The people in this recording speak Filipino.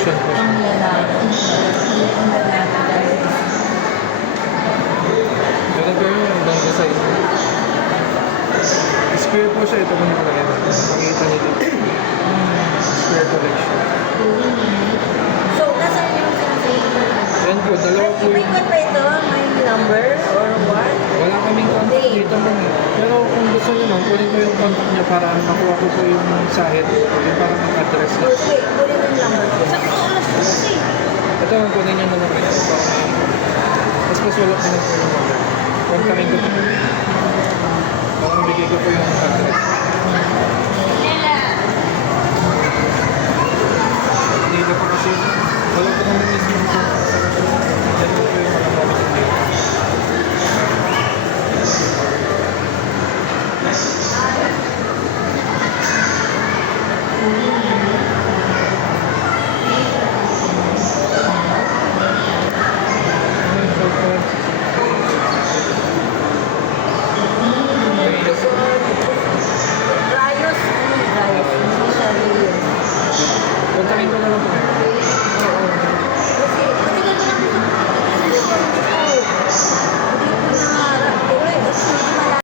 collection po siya. Ang lalaki. Ang lalaki. Meron kayo yung ganda sa ito. Square po siya. Ito po nakalagay na. Pakita niyo dito. Square collection. So, nasaan yung sinasabi? Yan po, dalawa po May yung... kwan ba ito? May number or what? Wala kaming contact dito mo. Pero kung gusto niyo lang, kunin ko yung contact niya para makuha ko po yung sahid. Yung parang ang address niya. Okay, kunin yung number ko. Ito ang kunin niyo na lang ito. Tapos pasulat ko na po yung number. Kontakin ko po. Parang bigay ko po yung address.